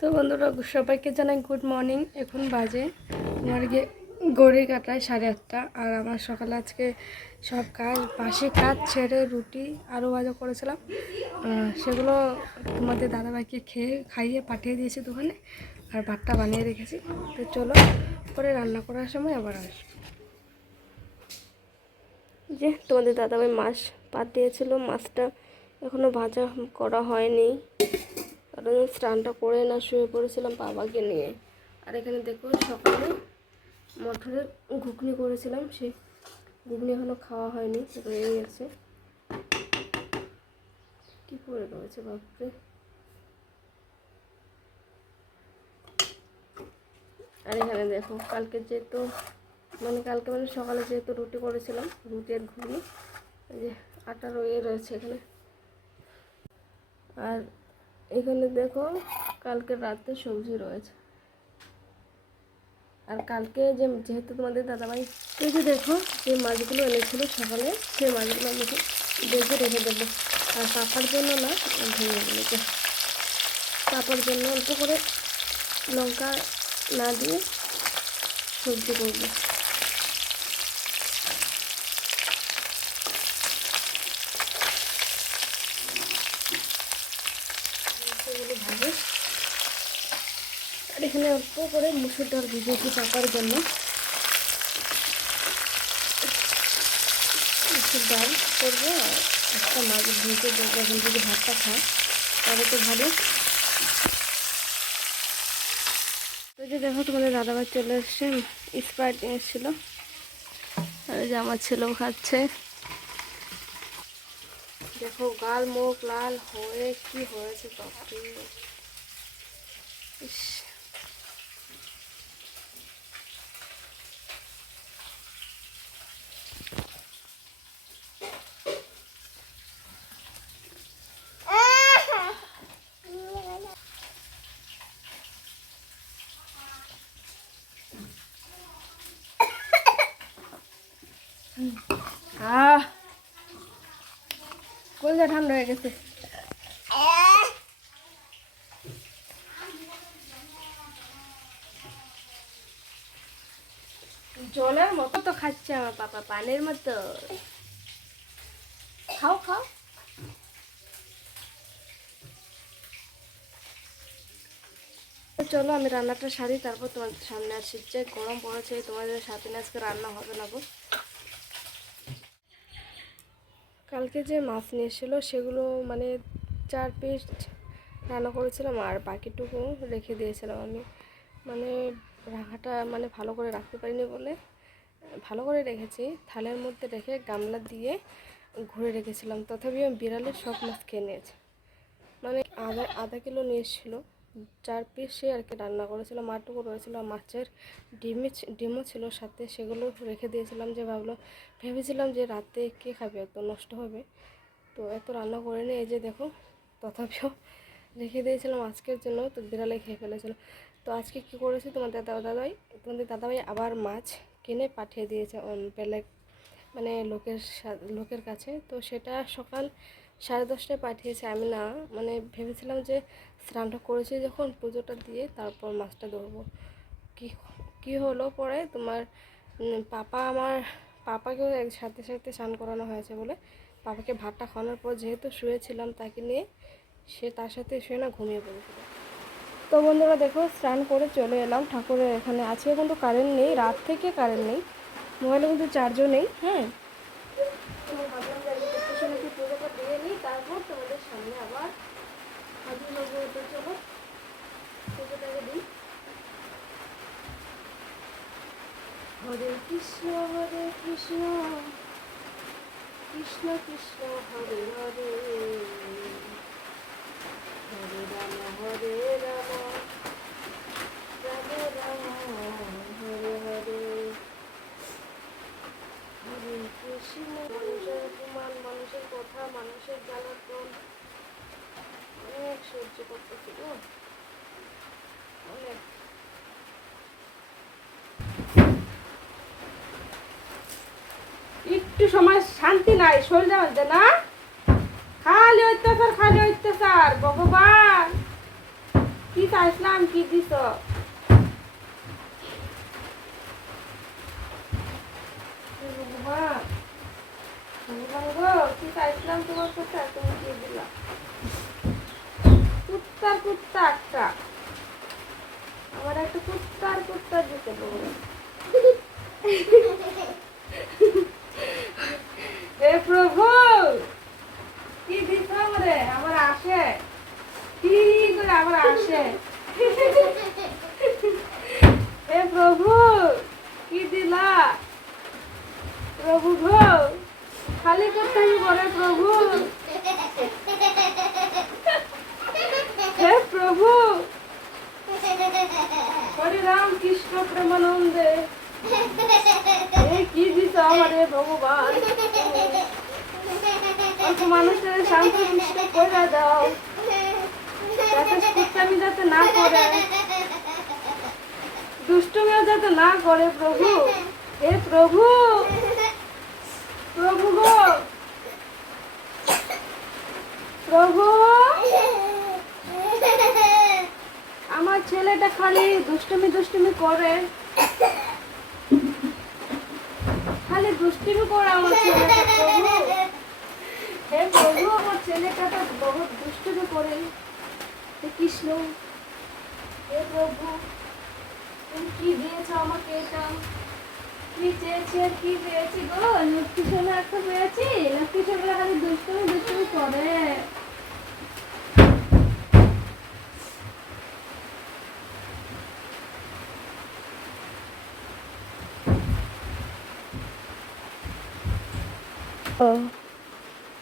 তো বন্ধুরা, সবাইকে জানাই গুড মর্নিং এখন বাজে তোমার গিয়ে গড়ি কাটায় সাড়ে আটটা। আর আমার সকালে আজকে সব কাজ, বাসি কাজ, ছেড়ে রুটি আরও ভাজা করেছিলাম। সেগুলো তোমাদের দাদাভাইকে খেয়ে খাইয়ে পাঠিয়ে দিয়েছি দোকানে আর ভাতটা বানিয়ে রেখেছি। তো চলো, পরে রান্না করার সময় আবার আসব। যে তোমাদের দাদাভাই মাছ পাত দিয়েছিল মাছটা এখনও ভাজা করা হয়নি। কারণ স্নানটা করে না শুয়ে পড়েছিলাম বাবাকে নিয়ে। আর এখানে দেখো সকালে মটরের ঘুগনি করেছিলাম, সেই ঘুগনি এখনও খাওয়া হয়নি রয়ে গেছে। কি করে রয়েছে বাপরে? আর এখানে দেখো কালকে যেহেতু মানে কালকে মানে সকালে যেহেতু রুটি করেছিলাম, রুটি আর ঘুগনি যে আটা রয়ে রয়েছে এখানে। আর এখানে দেখো কালকে রাতে সবজি রয়েছে। আর কালকে যে যেহেতু তোমাদের দাদাভাই এই যে দেখো, যে মাছগুলো এনেছিল সকালে, সেই মাছগুলো আমি বেঁধে রেখে দেবো। আর পাপার জন্য না ভেঙে পাপার জন্য অল্প করে লঙ্কা না দিয়ে সবজি করব সেগুলো ভাজে আর এখানে অল্প করে মুসুর ডাল ভিজিয়েছি পাকার জন্য। মুসুর ডাল করব একটা মাছ ভেজে দেবো, এখন যদি ভাতটা খায়, তাহলে তো ভালো তো যে দেখো, তোমাদের দাদাভাই চলে এসছে স্প্রাইট নিয়ে এসেছিল। আর যে আমার ছেলেও খাচ্ছে। দেখো গাল মুখ লাল হয়ে কি হয়েছে বাপরে। ইস। আহ কলজা ঠান্ডা হয়ে গেছে। জলের মতো তো খাচ্ছে আমার পাপা পানির মতো। খাও খাও। চলো, আমি রান্নাটা সারি, তারপর তোমাদের সামনে আসছি। যে গরম পড়েছে, তোমাদের সাথে আজকে রান্না হবে না গো। কালকে যে মাছ নিয়ে এসেছিল, সেগুলো মানে চার পিস রান্না করেছিলাম আর বাকিটুকু রেখে দিয়েছিলাম আমি। মানে রাখাটা মানে ভালো করে রাখতে পারিনি বলে ভালো করে রেখেছি। থালের মধ্যে রেখে গামলা দিয়ে ঘুরে রেখেছিলাম। তথাপিও বিড়ালের সব মাছ খেয়ে নিয়েছে। মানে আধা আধা কিলো নিয়ে এসেছিল। চার পিস সে আর কি রান্না করেছিলাম মারটুকু রয়েছিল মাছের ডিমে ডিমও ছিল সাথে, সেগুলো রেখে দিয়েছিলাম যে ভাবলো, ভেবেছিলাম যে রাতে কে খাবে, এত নষ্ট হবে। তো এত রান্না করে নিয়ে এই যে দেখো, তথাপিও রেখে দিয়েছিলাম আজকের জন্য, তো বিড়ালে খেয়ে ফেলেছিল। তো আজকে কি করেছে তোমাদের দাদা দাদাই তোমাদের দাদাভাই আবার মাছ কিনে পাঠিয়ে দিয়েছে বেলেগ মানে লোকের লোকের কাছে। তো সেটা সকাল সাড়ে দশটায় পাঠিয়েছে। আমি না মানে ভেবেছিলাম যে স্নানটা করেছি যখন, পুজোটা দিয়ে তারপর মাছটা ধরবো। কি কি হলো পরে? তোমার পাপা আমার, পাপাকেও এক সাথে সাথে স্নান করানো হয়েছে বলে পাপাকে ভাতটা খাওয়ানোর পর যেহেতু শুয়েছিলাম তাকে নিয়ে, সে তার সাথে শুয়ে না ঘুমিয়ে পড়েছিল। তো বন্ধুরা দেখো, স্নান করে চলে এলাম। ঠাকুরের এখানে আজকে কিন্তু কারেন্ট নেই, রাত থেকে কারেন্ট নেই। মোবাইলে কিন্তু চার্জও নেই হ্যাঁ তো ভাবলাম যে আজকে দেখতে শুনে কি পুজোটা দিয়ে নিই তারপর সামনে আবার হাজির হব এটা চলো পুজোটাকে দিই? হরে কৃষ্ণ হরে কৃষ্ণ। কৃষ্ণ কৃষ্ণ, হরে হরে। হরে রাম, হরে রাম রাম রাম হরে হরে হরে কৃষ্ণ মানুষের অপমান মানুষের কথা মানুষের জ্বালাতন অনেক সহ্য করতেছি গো অনেক একটু সময় শান্তি নাই শরীরের মধ্যে না? খালি অত্যাচার খালি অত্যাচার, ভগবান। কি চাইছিলাম কি কি তোমার তুমি কি দিলা কুত্তা একটা। আমার একটা কুত্তার কুত্তা দিতে হে প্রভু! কি দিছ আমারে? আমার আসে। কি করে আমার আসে? হে প্রভু! কি দিলা? প্রভু গো! খালি করতে বলে, প্রভু! হে প্রভু! হরে রাম কৃষ্ণ প্রেমানন্দে। আমারে ভগবান। অল্প মানুষের শান্ত সুস্থ করে দাও। যাতে যাতে না করে। দুষ্টুমিও যাতে না করে, প্রভু। হে প্রভু। প্রভু গো। প্রভু। আমার ছেলেটা খালি দুষ্টুমি দুষ্টুমি করে। খালি দুষ্টুমি করে আমার ছেলেটা প্রভু। হে প্রভু, আমার ছেলেটা তো বহুত দুষ্টুমি করে হে কৃষ্ণ, হে প্রভু, তুমি কি দিয়েছ আমাকে এটা? কি চেয়েছি আর কি পেয়েছি গো? লক্ষ্মী সোনা একটা পেয়েছি। লক্ষ্মী সোনা খালি দুষ্টুমি দুষ্টুমি করে।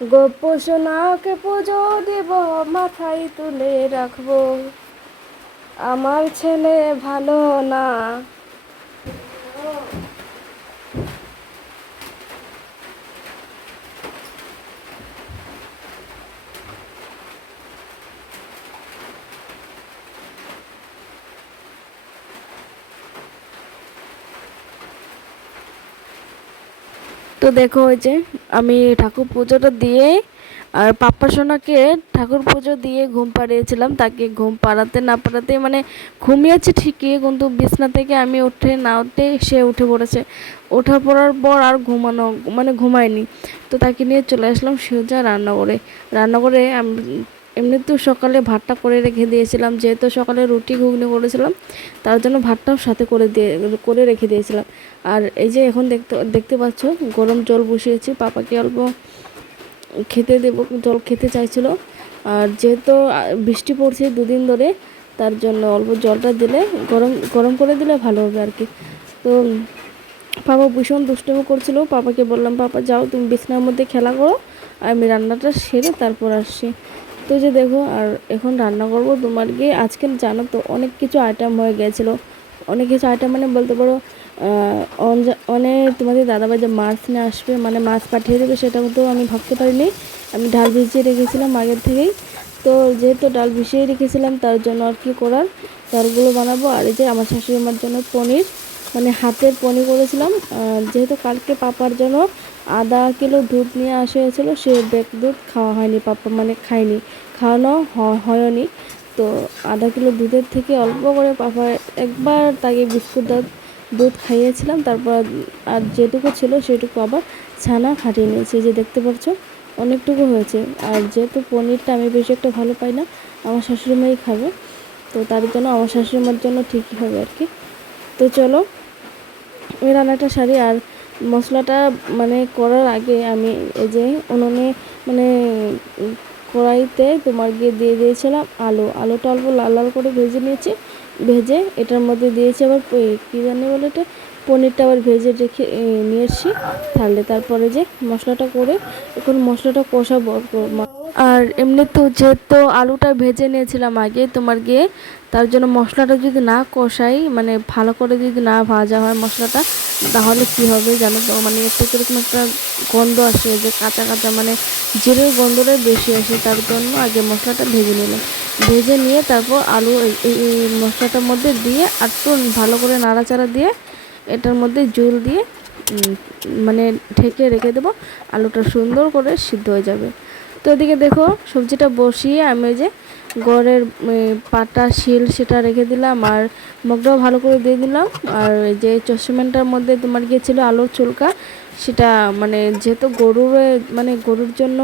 গোপ সোনাকে পুজো দেব, মাথায় তুলে রাখব। আমার ছেলে ভালো না। তো দেখো ওই যে আমি ঠাকুর পুজোটা দিয়ে, আর পাপ্পা সোনাকে ঠাকুর পুজো দিয়ে ঘুম পাড়িয়েছিলাম। তাকে ঘুম পাড়াতে না পাড়াতে মানে ঘুমিয়েছে ঠিকই, কিন্তু বিছনা থেকে আমি উঠে না উঠে সে উঠে পড়েছে। ওঠা পড়ার পর আর ঘুমানো মানে ঘুমায়নি। তো তাকে নিয়ে চলে আসলাম সোজা রান্নাঘরে। রান্নাঘরে আমি এমনিতেও সকালে ভাতটা করে রেখে দিয়েছিলাম, যেহেতু সকালে রুটি ঘুগনি করেছিলাম, তার জন্য ভাতটাও সাথে করে দিয়ে, করে রেখে দিয়েছিলাম। আর এই যে এখন দেখতে দেখতে পাচ্ছ, গরম জল বসিয়েছি, পাপাকে অল্প খেতে দেবো, জল খেতে চাইছিল। আর যেহেতু বৃষ্টি পড়ছে দুদিন ধরে, তার জন্য অল্প জলটা দিলে, গরম গরম করে দিলে ভালো হবে আর কি। তো পাপা ভীষণ দুষ্টুমি করছিল, পাপাকে বললাম, পাপা যাও, তুমি বিছানার মধ্যে খেলা করো, আমি রান্নাটা সেরে তারপর আসছি। তো যে দেখো আর এখন রান্না করব তোমার গিয়ে আজকে জানো তো অনেক কিছু আইটেম হয়ে গেছিল। অনেক কিছু আইটেম মানে বলতে পারো আহ, অন- মানে তোমাদের দাদাভাই যে মাছ নিয়ে আসবে মানে মাছ পাঠিয়ে দেবে সেটা তো আমি ভাবতে পারিনি। আমি ডাল ভিজিয়ে রেখেছিলাম আগের থেকেই। তো যেহেতু ডাল ভিজিয়ে রেখেছিলাম তার জন্য আর কি করার? ডালগুলো বানাবো। আর এই যে আমার শাশুড়ি মার জন্য পনির। মানে হাতের পনি করেছিলাম। যেহেতু কালকে পাপার জন্য আধা কিলো দুধ নিয়ে আসা হয়েছিলো, সে ব্যাগ দুধ খাওয়া হয়নি, পাপা মানে খায়নি, খাওয়ানো হয়নি। তো আধা কিলো দুধের থেকে অল্প করে পাপা একবার তাকে বিস্কুট দুধ খাইয়েছিলাম, তারপর আর যেটুকু ছিল সেটুকু আবার ছানা ফাটিয়ে নিয়েছি যে দেখতে পাচ্ছ অনেকটুকু হয়েছে। আর যেহেতু পনিরটা আমি বেশি একটা ভালো পাই না, আমার শাশুড়ি মাই খাবে, তো তার জন্য, আমার শাশুড়ি মার জন্য ঠিকই হবে আর কি। তো চলো ওই রান্নাটা সারি আর মশলাটা মানে করার আগে আমি এই যে উনুনে মানে কড়াইতে তোমার গিয়ে দিয়ে দিয়েছিলাম আলু। আলুটা অল্প লাল লাল করে ভেজে নিয়েছি। ভেজে এটার মধ্যে দিয়েছি আবার কী জানি বলে এটা? পনিরটা আবার ভেজে রেখে এ, নিয়ে এসছি তাহলে তারপরে যে মশলাটা করে এখন মশলাটা কষাবো। আর এমনি তো যেহেতু আলুটা ভেজে নিয়েছিলাম আগে তোমার গিয়ে তার জন্য মশলাটা যদি না কষাই মানে ভালো করে যদি না ভাজা হয় মশলাটা তাহলে কি হবে জানো তো? মানে একটা কীরকম একটা গন্ধ আসে যে কাঁচা কাঁচা মানে জিরের গন্ধটাই বেশি আসে তার জন্য আগে মশলাটা ভেজে নিলাম। ভেজে নিয়ে তারপর আলু এই- মশলাটার মধ্যে দিয়ে আর একটু ভালো করে নাড়াচাড়া দিয়ে এটার মধ্যে জল দিয়ে মানে ঢেকে রেখে দেবো। আলুটা সুন্দর করে সিদ্ধ হয়ে যাবে। তো এদিকে দেখো, সবজিটা বসিয়ে আমি ওই যে গড়ের পাটা, শিল সেটা রেখে দিলাম। আর মগটাও ভালো করে দিয়ে দিলাম। আর যে চশমানটার মধ্যে তোমার গিয়েছিল আলুর চুলকা, সেটা মানে যেহেতু গরুর মানে গরুর জন্য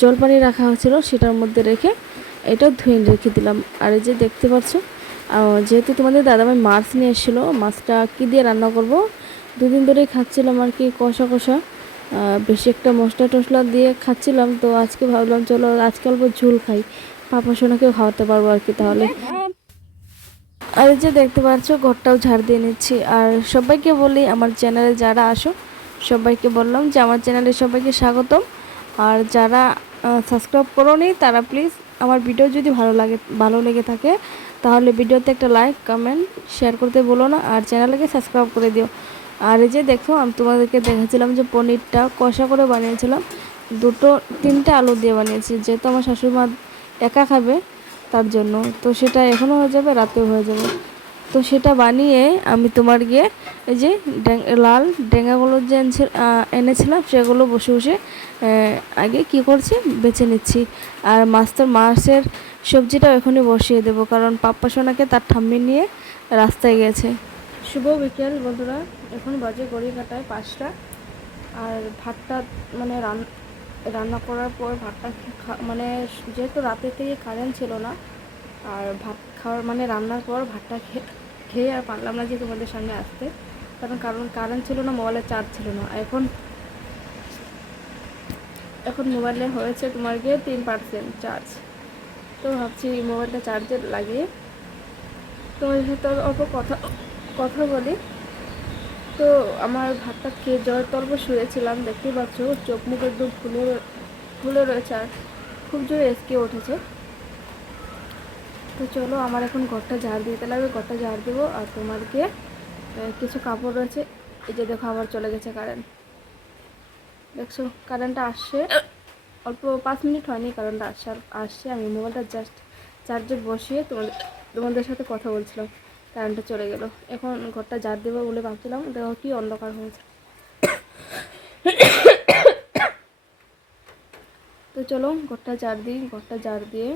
জল পানি রাখা হয়েছিল, সেটার মধ্যে রেখে এটা ধুয়ে রেখে দিলাম। আর এই যে দেখতে পাচ্ছ যেহেতু তোমাদের দাদাভাই মাছ নিয়ে এসেছিল, মাছটা কী দিয়ে রান্না করব? দুদিন ধরেই খাচ্ছিলাম আর কি কষা কষা। বেশি একটা মশলা টশলা দিয়ে খাচ্ছিলাম, তো আজকে ভাবলাম চলো আজকে অল্প ঝুল খাই। পাপা সোনাকেও খাওয়াতে পারব আর কি তাহলে। আর যে দেখতে পাচ্ছ, ঘরটাও ঝাড় দিয়ে নিচ্ছি। আর সবাইকে বলি, আমার চ্যানেলে যারা আসো, সবাইকে বললাম যে আমার চ্যানেলে সবাইকে স্বাগতম। আর যারা সাবস্ক্রাইব করোনি, তারা প্লিজ আমার ভিডিও যদি ভালো লাগে, ভালো লেগে থাকে তাহলে ভিডিওতে একটা লাইক কমেন্ট শেয়ার করতে বলো না আর চ্যানেলকে সাবস্ক্রাইব করে দিও। আর এই যে দেখো, আমি তোমাদেরকে দেখাচ্ছিলাম যে পনিরটা কষা করে বানিয়েছিলাম। দুটো, তিনটে আলু দিয়ে বানিয়েছি, যেহেতু আমার শাশুড়ি মা একা খাবে তার জন্য। তো সেটা এখনও হয়ে যাবে, রাতেও হয়ে যাবে। তো সেটা বানিয়ে আমি তোমার গিয়ে এই যে লাল ডেঙ্গাগুলো যে এনেছি- এনেছিলাম, সেগুলো বসে বসে আগে কি করছি? বেছে নিচ্ছি। আর মাছটার মাছের সবজিটা এখনই বসিয়ে দেবো, কারণ পাপ্পা সোনাকে তার ঠাম্মি নিয়ে রাস্তায় গেছে। শুভ বিকেল বন্ধুরা, এখন বাজে ঘড়ি কাটায় পাঁচটা। আর ভাতটা মানে রান, রান্না করার পর ভাতটা মানে যেহেতু রাতে থেকে কারেন্ট ছিল না, আর ভাত খাওয়ার মানে রান্নার পর ভাতটা খেয়ে খেয়ে আর পারলাম না যে তোমাদের সামনে আসতে। কারণ কারণ কারেন্ট ছিল না মোবাইলে চার্জ ছিল না। এখন এখন মোবাইলে হয়েছে তোমার গিয়ে তিন পার্সেন্ট চার্জ তো ভাবছি মোবাইলটা চার্জে লাগিয়ে তোমাদের সাথে অল্প কথা কথা বলি। তো আমার ভাতটা খেয়ে জ্বর তল্প শুয়েছিলাম, দেখতেই পাচ্ছ, চোখ মুখ একদম ফুলে ফুলে রয়েছে আর খুব জোরে এসকে উঠেছে। তো চলো আমার এখন ঘরটা ঝাড় দিতে লাগবে, ঘরটা ঝাড় দেবো আর তোমারকে কিছু কাপড় রয়েছে। এই যে দেখো, আবার চলে গেছে কারেন্ট দেখছ কারেন্টটা আসছে। অল্প পাঁচ মিনিট হয়নি কারেন্টটা আসছে আর আসছে। আমি মোবাইলটা জাস্ট চার্জে বসিয়ে তোমাদের তোমাদের সাথে কথা বলছিলাম। কারেন্টটা চলে গেল। এখন ঘরটা জার দেবো বলে ভাবছিলাম, দেখো কি অন্ধকার হয়েছে। তো চলো ঘরটা জার দিই, ঘরটা জার দিয়ে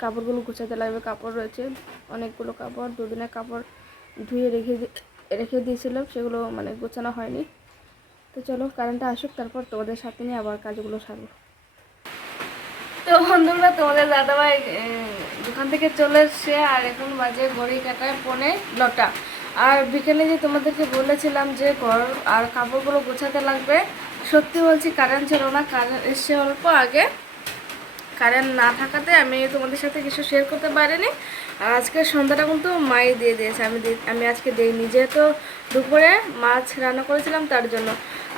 কাপড়গুলো গুছাতে লাগবে। কাপড় রয়েছে, অনেকগুলো কাপড়। দুদিনের কাপড় ধুয়ে রেখে রেখে দিয়েছিলাম, সেগুলো মানে গোছানো হয়নি। তো চলো, কারেন্টটা আসুক, তারপর তোমাদের সাথে নিয়ে আবার কাজগুলো সারবো। তো বন্ধুরা, তোমাদের দাদাভাই দোকান থেকে চলে এসছে, আর এখন বাজে ঘড়ি কাটায় পনে নটা। আর বিকেলে যে তোমাদেরকে বলেছিলাম যে ঘর আর কাপড়গুলো গোছাতে লাগবে, সত্যি বলছি কারেন্ট ছিল না, কারেন্ট এসছে অল্প আগে। কারেন্ট না থাকাতে আমি তোমাদের সাথে কিছু শেয়ার করতে পারিনি। আর আজকে সন্ধ্যাটা কিন্তু মাই দিয়ে দিয়েছে, আমি আমি আজকে দিইনি। যেহেতু দুপুরে মাছ রান্না করেছিলাম, তার জন্য।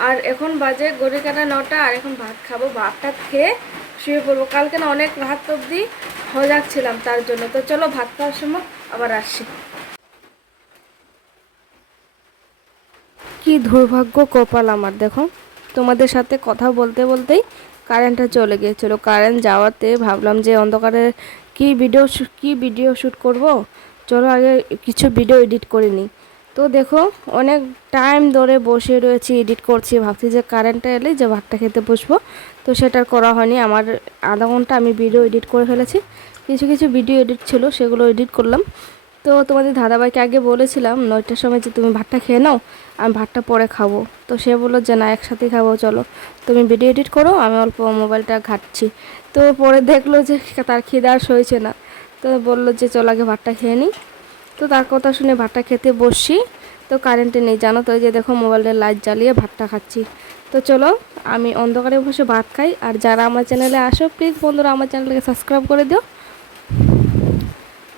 আর এখন বাজে গড়ি কাটা নটা, আর এখন ভাত খাব। ভাতটা খেয়ে শুয়ে পড়ব। কালকে না অনেক রাত অবধি হয়ে যাচ্ছিলাম তার জন্য। তো চলো ভাত খাওয়ার সময় আবার আসছি কি দুর্ভাগ্য কপাল আমার, দেখো। তোমাদের সাথে কথা বলতে বলতেই কারেন্টটা চলে গিয়েছিল। কারেন্ট যাওয়াতে ভাবলাম যে অন্ধকারে কি ভিডিও কি ভিডিও শ্যুট করব? চলো আগে কিছু ভিডিও এডিট করে নিই। তো দেখো, অনেক টাইম ধরে বসে রয়েছি এডিট করছি। ভাবছি যে কারেন্টটা এলে যে ভাতটা খেতে বসবো। তো সেটা করা হয়নি। আমার আধা ঘণ্টা আমি ভিডিও এডিট করে ফেলেছি। কিছু কিছু ভিডিও এডিট ছিল, সেগুলো এডিট করলাম। তো তোমাদের দাদাভাইকে আগে বলেছিলাম, নয়টার সময় যে তুমি ভাতটা খেয়ে নাও, আমি ভাতটা পরে খাব। তো সে বলল যে, না, একসাথেই খাব, চলো। তুমি ভিডিও এডিট করো, আমি অল্প মোবাইলটা ঘাটছি। তো পরে দেখল যে তার খিদে আর সইছে না। তো বলল যে, চল আগে ভাতটা খেয়ে নিই। তো তার কথা শুনে ভাতটা খেতে বসছি তো কারেন্টে নেই, জানো তো যে দেখো মোবাইলের লাইট জ্বালিয়ে ভাতটা খাচ্ছি। তো চলো, আমি অন্ধকারে বসে ভাত খাই। আর যারা আমার চ্যানেলে আসো প্লিজ বন্ধুরা, আমার চ্যানেলকে সাবস্ক্রাইব করে দিও।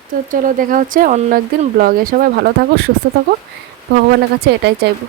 তো চলো, দেখা হচ্ছে অন্য একদিন ব্লগে সবাই ভালো থাকো, সুস্থ থাকো। ভগবানের কাছে এটাই চাইব।